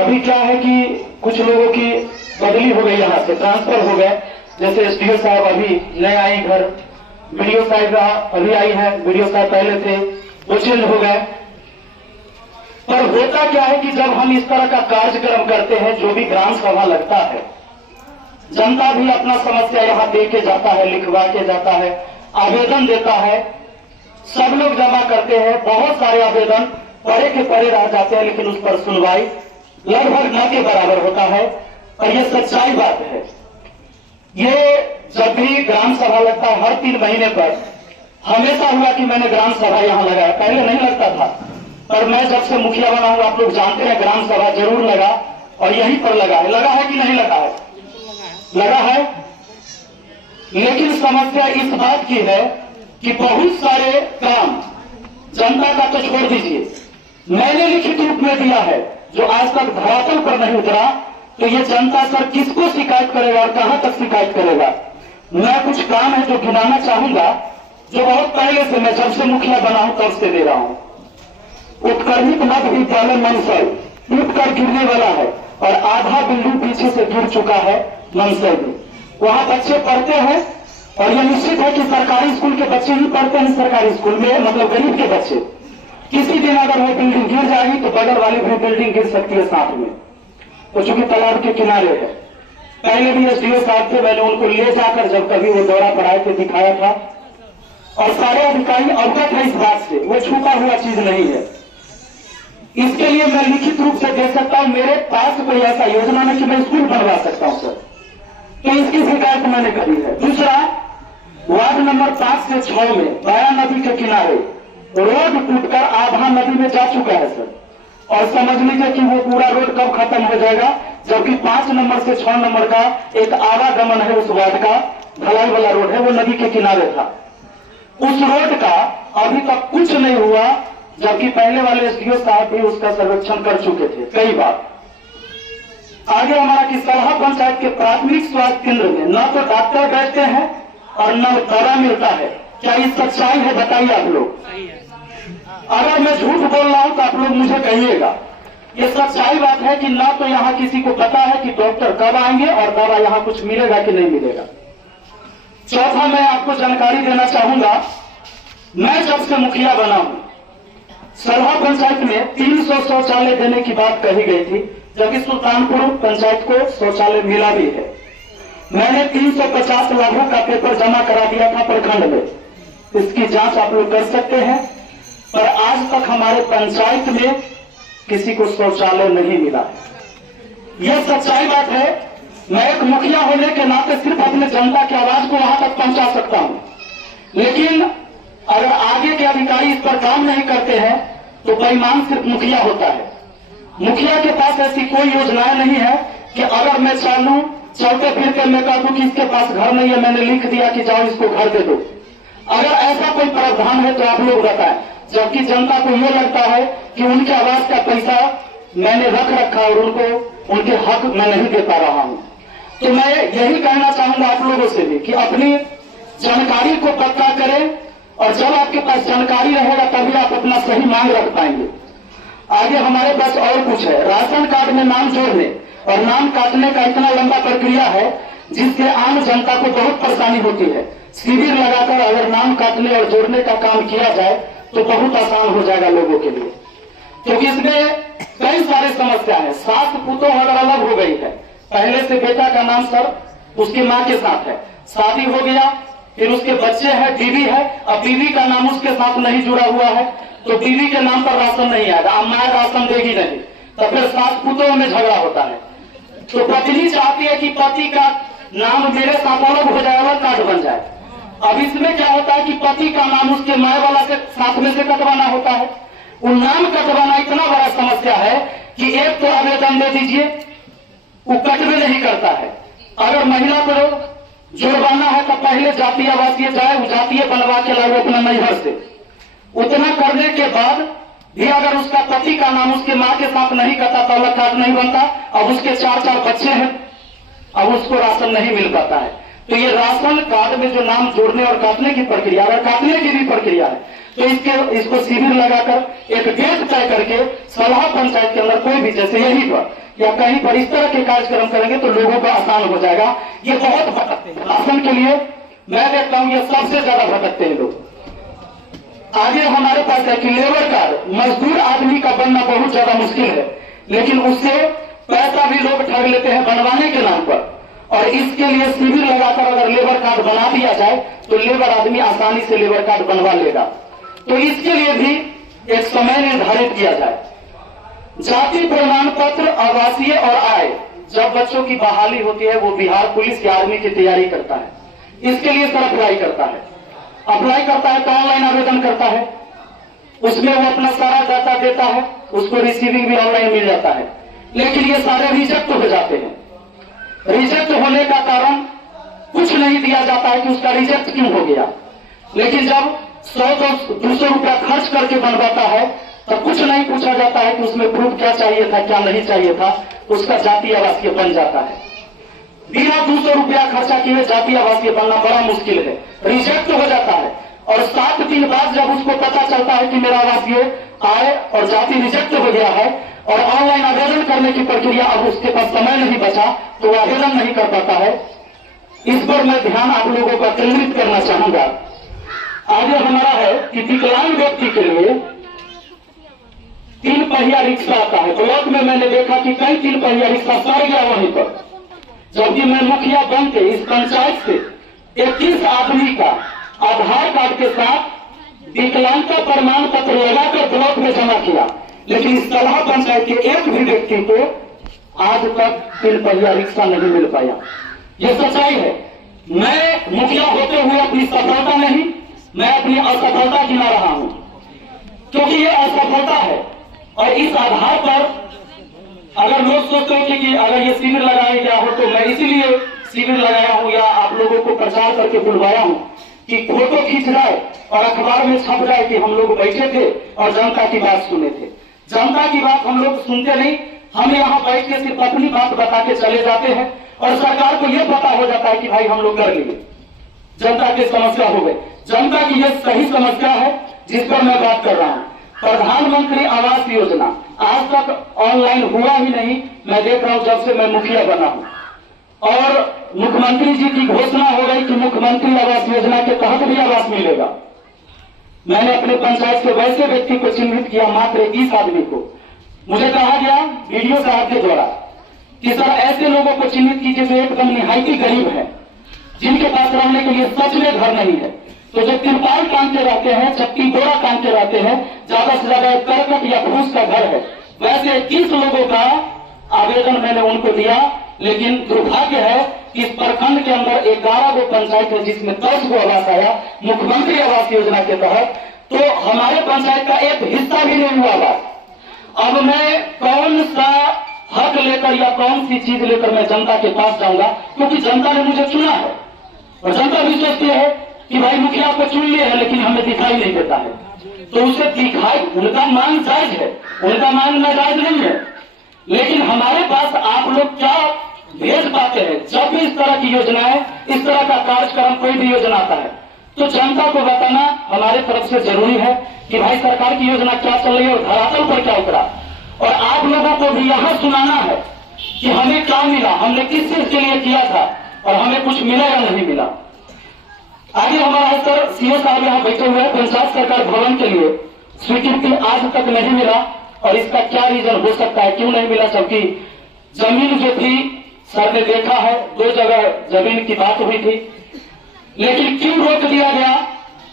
अभी क्या है कि कुछ लोगों की बदली हो गई, यहाँ से ट्रांसफर हो गए। जैसे एसडीओ साहब अभी नए आई घर, बीडीओ साहब अभी आई है, बीडीओ साहब पहले थे, वो चेंज हो गए। पर होता क्या है कि जब हम इस तरह का कार्यक्रम करते हैं, जो भी ग्राम सभा लगता है, जनता भी अपना समस्या यहाँ दे के जाता है, लिखवा के जाता है, आवेदन देता है, सब लोग जमा करते हैं। बहुत सारे आवेदन पड़े के पड़े रह जाते हैं, लेकिन उस पर सुनवाई लगभग न के बराबर होता है। और ये सच्चाई बात है। ये जब भी ग्राम सभा लगता है हर 3 महीने पर, हमेशा हुआ कि मैंने ग्राम सभा यहाँ लगाया, पहले नहीं लगता था। पर मैं जब से मुखिया बना हूं, आप लोग जानते हैं, ग्राम सभा जरूर लगा और यहीं पर लगा है। लगा है कि नहीं लगा है? लगा है। लेकिन समस्या इस बात की है कि बहुत सारे काम जनता का तो छोड़ दीजिए, मैंने लिखित रूप में दिया है, जो आज तक धरातल पर नहीं उतरा। तो ये जनता सर किसको शिकायत करेगा और कहां तक शिकायत करेगा? मैं कुछ काम है जो गिनाना चाहूंगा, जो बहुत पहले से, मैं जब से मुखिया बना हूं तब से दे रहा हूं। उत्कर्मित मध्य विद्यालय मनसर टूट कर गिरने वाला है और आधा बिल्डिंग पीछे से गिर चुका है मनसर में। वहां बच्चे पढ़ते हैं और यह निश्चित है कि सरकारी स्कूल के बच्चे ही पढ़ते हैं सरकारी स्कूल में, मतलब गरीब के बच्चे। किसी दिन अगर वो बिल्डिंग गिर जाएगी तो बगल वाली भी बिल्डिंग गिर सकती है साथ में। तो चूंकि तालाब के किनारे है, पहले भी एसडीओ साहब थे, मैंने उनको ले जाकर जब कभी वो दौरा पढ़ाए थे दिखाया था, और सारे अधिकारी अवगत है इस बात से, वो छूटा हुआ चीज नहीं है। इसके लिए मैं लिखित रूप से दे सकता हूं, मेरे पास कोई ऐसा योजना नहीं कि मैं स्कूल बनवा सकता हूं सर, तो इसकी शिकायत मैंने करी है। दूसरा, वार्ड नंबर 5 से 6 में बाया नदी के किनारे रोड टूटकर आधा नदी में जा चुका है सर, और समझ लीजिए कि वो पूरा रोड कब खत्म हो जाएगा, जबकि 5 नंबर से 6 नंबर का एक आवागमन है उस वार्ड का, ढलाई वाला रोड है, वो नदी के किनारे था। उस रोड का अभी तक कुछ नहीं हुआ, जबकि पहले वाले एसडीओ साहब भी उसका सर्वेक्षण कर चुके थे कई बार। आगे हमारा कि सलहा पंचायत के प्राथमिक स्वास्थ्य केंद्र में न तो डॉक्टर बैठते हैं और न दवा मिलता है। क्या ये सच्चाई है? बताइए आप लोग। अगर मैं झूठ बोल रहा हूं तो आप लोग मुझे कहिएगा। ये सच्चाई बात है कि ना तो यहाँ किसी को पता है कि डॉक्टर कब आएंगे और दवा यहाँ कुछ मिलेगा कि नहीं मिलेगा। चौथा, मैं आपको जानकारी देना चाहूंगा, मैं जब से मुखिया बना हूं, सलहा पंचायत में 300 शौचालय देने की बात कही गई थी, जबकि सुल्तानपुर पंचायत को शौचालय मिला भी है। मैंने 350 लाखों का पेपर जमा करा दिया था प्रखंड में, इसकी जांच आप लोग कर सकते हैं। पर आज तक हमारे पंचायत में किसी को शौचालय नहीं मिला है। यह सच्चाई बात है। मैं एक मुखिया होने के नाते सिर्फ अपने जनता की आवाज को वहां तक पहुंचा सकता हूं, लेकिन अगर आगे के अधिकारी इस पर काम नहीं करते हैं तो बेईमान सिर्फ मुखिया होता है। मुखिया के पास ऐसी कोई योजनाएं नहीं है कि अगर मैं चालू चलते फिरते मैं कह दूं कि इसके पास घर नहीं है, मैंने लिख दिया कि जाओ इसको घर दे दो। अगर ऐसा कोई प्रावधान है तो आप लोग बताएं। जबकि जनता को यह लगता है कि उनके आवाज का पैसा मैंने रख रखा और उनको उनके हक मैं नहीं दे पा रहा हूं। तो मैं यही कहना चाहूंगा आप लोगों से भी कि अपनी जानकारी को पक्का करें, और जब आपके पास जानकारी रहेगा तभी आप अपना सही मांग रख पाएंगे। आगे हमारे पास और कुछ है। राशन कार्ड में नाम जोड़ने और नाम काटने का इतना लंबा प्रक्रिया है जिससे आम जनता को बहुत परेशानी होती है। शिविर लगाकर अगर नाम काटने और जोड़ने का काम किया जाए तो बहुत आसान हो जाएगा लोगों के लिए, क्योंकि इसमें कई सारी समस्या है। सास पुतों अगर अलग हो गई है, पहले से बेटा का नाम सर उसकी माँ के साथ है, शादी हो गया, फिर उसके बच्चे हैं, बीवी है, अब बीवी का नाम उसके साथ नहीं जुड़ा हुआ है तो बीवी के नाम पर राशन नहीं आएगा, अब माँ राशन देगी नहीं, तो फिर सास पुतों में झगड़ा होता है। तो पत्नी चाहती है कि पति का नाम मेरे साथ अलग हो जाए, अलग कार्ड बन जाए। अब इसमें क्या होता है कि पति का नाम उसके माए वाला के साथ में से कटवाना होता है। वो नाम कटवाना इतना बड़ा समस्या है कि एक तो आवेदन दे दीजिए, वो कटवे नहीं करता है। अगर महिला को जुड़वाना है तो पहले जातीय आवासीय जाए, वो जातीय बनवा के लाए अपना नैहर से। उतना करने के बाद भी अगर उसका पति का नाम उसके माँ के साथ नहीं कटा तो अलग कार्ड नहीं बनता। अब उसके 4 बच्चे हैं, अब उसको राशन नहीं मिल पाता है। तो ये राशन कार्ड में जो नाम जोड़ने और काटने की प्रक्रिया और काटने की भी प्रक्रिया है, तो इसको शिविर लगाकर एक डेट तय करके सलहा पंचायत के अंदर कोई भी, जैसे यही पर या कहीं पर इस तरह के कार्यक्रम करेंगे तो लोगों का आसान हो जाएगा। ये बहुत भटकते हैं राशन के लिए, मैं देखता हूं ये सबसे ज्यादा भटकते हैं लोग। आगे हमारे पास है कि लेबर कार्ड मजदूर आदमी का बनना बहुत ज्यादा मुश्किल है, लेकिन उससे पैसा भी लोग ठग लेते हैं बनवाने के नाम पर। और इसके लिए शिविर लगाकर अगर लेबर कार्ड बना दिया जाए तो लेबर आदमी आसानी से लेबर कार्ड बनवा लेगा। तो इसके लिए भी एक समय निर्धारित किया जाए। जाति प्रमाण पत्र, आवासीय और आय, जब बच्चों की बहाली होती है वो बिहार पुलिस या आर्मी की तैयारी करता है, इसके लिए सर अप्लाई करता है तो ऑनलाइन आवेदन करता है, उसमें वो अपना सारा डाटा देता है, उसको रिसीविंग भी ऑनलाइन मिल जाता है। लेकिन ये सारे रिजेक्ट हो जाते हैं। रिजेक्ट होने का कारण कुछ नहीं दिया जाता है कि उसका रिजेक्ट क्यों हो गया। लेकिन जब 100-200 रुपया खर्च करके बनवाता है तो कुछ नहीं पूछा जाता है कि उसमें प्रूफ क्या चाहिए था, क्या नहीं चाहिए था, उसका जातीय आवासीय बन जाता है। बिना 200 रुपया खर्चा किए जातीय आवासीय बनना बड़ा मुश्किल है, रिजेक्ट हो जाता है। और 7 दिन बाद जब उसको पता चलता है कि मेरा आवासीय आय और जाति रिजेक्ट हो गया है और ऑनलाइन आवेदन करने की प्रक्रिया अब उसके पास समय नहीं बचा तो वो आवेदन नहीं कर पाता है। इस पर मैं ध्यान आप लोगों का केंद्रित करना चाहूंगा। आगे हमारा है कि विकलांग व्यक्ति के लिए 3 पहिया रिक्शा आता है। ब्लॉक में मैंने देखा कि कई 3 पहिया रिक्शा सड़ गया वहीं पर, जबकि मैं मुखिया बन के इस पंचायत से 21 आदमी का आधार कार्ड के साथ विकलांगता प्रमाण पत्र लगाकर ब्लॉक में जमा किया, लेकिन इस सलाह पंचायत के एक भी व्यक्ति को आज तक 3 पहिया रिक्शा नहीं मिल पाया। यह सच्चाई है। मैं मुखिया होते हुए अपनी सफलता नहीं, मैं अपनी असफलता गिना रहा हूं, क्योंकि ये असफलता है। और इस आधार पर अगर लोग सोचते हैं कि अगर ये शिविर लगाया गया हो तो मैं इसीलिए शिविर लगाया हूं या आप लोगों को प्रचार करके बुलवाया हूं कि फोटो खींच जाए और अखबार में छप जाए कि हम लोग बैठे थे और जनता की बात सुने थे। जनता की बात हम लोग सुनते नहीं, हम यहाँ बैठ के सिर्फ अपनी बात बता के चले जाते हैं और सरकार को यह पता हो जाता है कि भाई हम लोग कर लिए, जनता की समस्या हो गई। जनता की यह सही समस्या है जिस पर मैं बात कर रहा हूं। प्रधानमंत्री आवास योजना आज तक ऑनलाइन हुआ ही नहीं, मैं देख रहा हूं जब से मैं मुखिया बना हूं। और मुख्यमंत्री जी की घोषणा हो गई कि मुख्यमंत्री आवास योजना के तहत भी आवास मिलेगा। मैंने अपने पंचायत के वैसे व्यक्ति को चिन्हित किया, मात्र 21 आदमी को। मुझे कहा गया वीडियो साहब के द्वारा कि सर ऐसे लोगों को चिन्हित कीजिए जो एकदम निहायती गरीब है, जिनके पास रहने के लिए सच में घर नहीं है, तो जो तिरपाल टांगते रहते हैं, चक्की बोरा टांगते रहते हैं, ज्यादा से ज्यादा करकट या फूस का घर है, वैसे 21 लोगों का आवेदन मैंने उनको दिया। लेकिन दुर्भाग्य है कि इस प्रखंड के अंदर 11 गो पंचायत है जिसमें 10 गो आवास आया मुख्यमंत्री आवास योजना के तहत, तो हमारे पंचायत का एक हिस्सा भी नहीं हुआ आवास। अब मैं कौन सा हक लेकर या कौन सी चीज लेकर मैं जनता के पास जाऊंगा, क्योंकि जनता ने मुझे चुना है और जनता भी सोचती है कि भाई मुखिया को चुन लिए है लेकिन हमें दिखाई नहीं देता है, तो उसे दिखाई, उनका मांग जायज है, उनका मांग नाजायज नहीं है। लेकिन हमारे पास आप लोग क्या भेज पाते हैं? जब भी इस तरह की योजनाएं, इस तरह का कार्यक्रम, कोई भी योजना आता है तो जनता को बताना हमारे तरफ से जरूरी है कि भाई सरकार की योजना क्या चल रही है और धरातल पर क्या उतरा। और आप लोगों को भी यह सुनाना है कि हमें क्या मिला, हमने किस चीज के लिए किया था और हमें कुछ मिला या नहीं मिला। आगे हमारा है सर सीओ साहब यहाँ बैठे हुए हैं। पंचायत सरकार भवन के लिए स्वीकृति आज तक नहीं मिला और इसका क्या रीजन हो सकता है, क्यों नहीं मिला? जबकि जमीन जो थी सर ने देखा है, 2 जगह जमीन की बात हुई थी, लेकिन क्यों रोक दिया गया?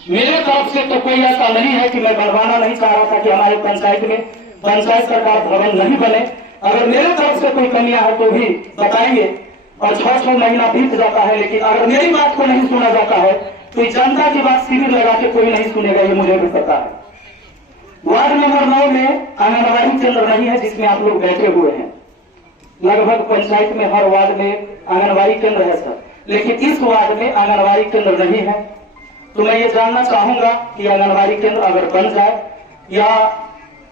मेरे तरफ से तो कोई ऐसा नहीं है कि मैं बनवाना नहीं चाह रहा था कि हमारे पंचायत में पंचायत सरकार भवन नहीं बने। अगर मेरे तरफ से कोई कमियां है तो भी बताएंगे। और 6 महीना बीत जाता है लेकिन अगर मेरी बात को नहीं सुना जाता है तो जनता की बात शिविर लगा के कोई नहीं सुनेगा, ये मुझे भी पता है। वार्ड नंबर 9 में आंगनबाड़ी केंद्र नहीं है जिसमें आप लोग बैठे हुए हैं। लगभग पंचायत में हर वार्ड में आंगनबाड़ी केंद्र है सर, लेकिन इस वार्ड में आंगनबाड़ी केंद्र नहीं है। तो मैं ये जानना चाहूंगा कि आंगनबाड़ी केंद्र अगर बन जाए या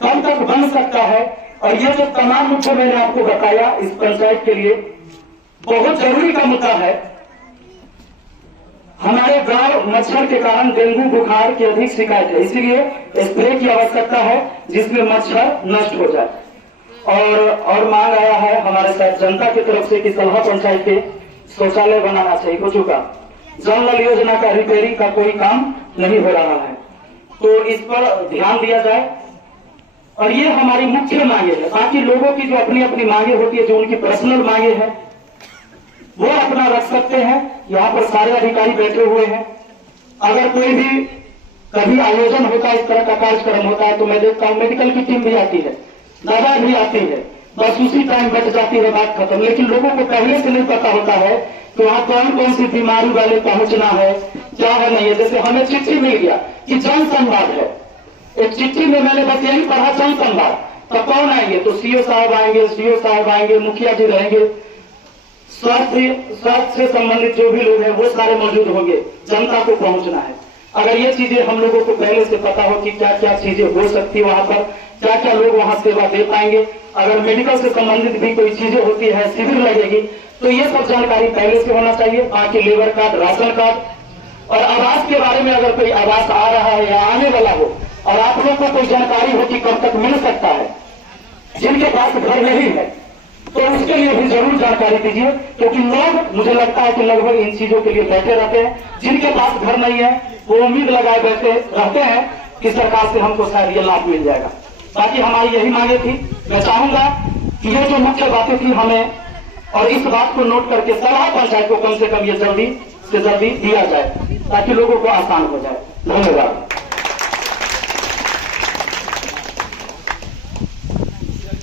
कब तक बन सकता है। और ये जो तमाम मुद्दे मैंने आपको बताया इस पंचायत के लिए बहुत जरूरी का मुद्दा है। हमारे गांव मच्छर के कारण डेंगू बुखार की अधिक शिकायत है, इसीलिए स्प्रे की आवश्यकता है जिसमें मच्छर नष्ट हो जाए। और मांग आया है हमारे साथ जनता की तरफ से कि सलहा पंचायत के शौचालय बनाना चाहिए कुछ का। जल नल योजना का रिपेयरिंग का कोई काम नहीं हो रहा है, तो इस पर ध्यान दिया जाए। और ये हमारी मुख्य मांगे है। बाकी लोगों की जो अपनी अपनी मांगे होती है, जो उनकी पर्सनल मांगे हैं, वो अपना रख सकते हैं। यहाँ पर सारे अधिकारी बैठे हुए हैं। अगर कोई भी कभी आयोजन होता है, इस तरह का कार्यक्रम होता है, तो मैं देखता हूँ मेडिकल की टीम भी आती है, दवा भी आती है, बस उसी टाइम बच जाती है, बात खत्म। लेकिन लोगों को पहले से नहीं पता होता है कि वहाँ कौन कौन सी बीमारी वाले पहुंचना है, क्या है नहीं है। जैसे हमें चिट्ठी मिल गया कि जन संवाद है, एक चिट्ठी में मैंने बस यही पढ़ा जन संवाद, तो कौन आएंगे? तो सीओ साहब आएंगे, सीओ साहब आएंगे, मुखिया जी रहेंगे, स्वास्थ्य से संबंधित जो भी लोग हैं वो सारे मौजूद होंगे। जनता को पहुंचना है। अगर ये चीजें हम लोगों को पहले से पता हो कि क्या क्या चीजें हो सकती है, वहां पर क्या क्या लोग वहां सेवा दे पाएंगे, अगर मेडिकल से संबंधित भी कोई चीजें होती है, शिविर लगेगी, तो ये सब जानकारी पहले से होना चाहिए। बाकी लेबर कार्ड, राशन कार्ड और आवास के बारे में अगर कोई आवास आ रहा है या आने वाला हो और आप लोग को कोई जानकारी हो कि कब तक मिल सकता है, जिनके पास घर नहीं है तो उसके लिए भी जरूर जानकारी दीजिए। क्योंकि लोग, मुझे लगता है कि लगभग इन चीजों के लिए बैठे रहते हैं। जिनके पास घर नहीं है वो उम्मीद लगाए बैठे रहते हैं कि सरकार से हमको शायद ये लाभ मिल जाएगा। बाकी हमारी यही मांगे थी। मैं चाहूंगा कि ये जो मुख्य बातें थी हमें, और इस बात को नोट करके सलाह पंचायत को कम से कम ये जल्दी से जल्दी दिया जाए ताकि लोगों को आसान हो जाए। धन्यवाद।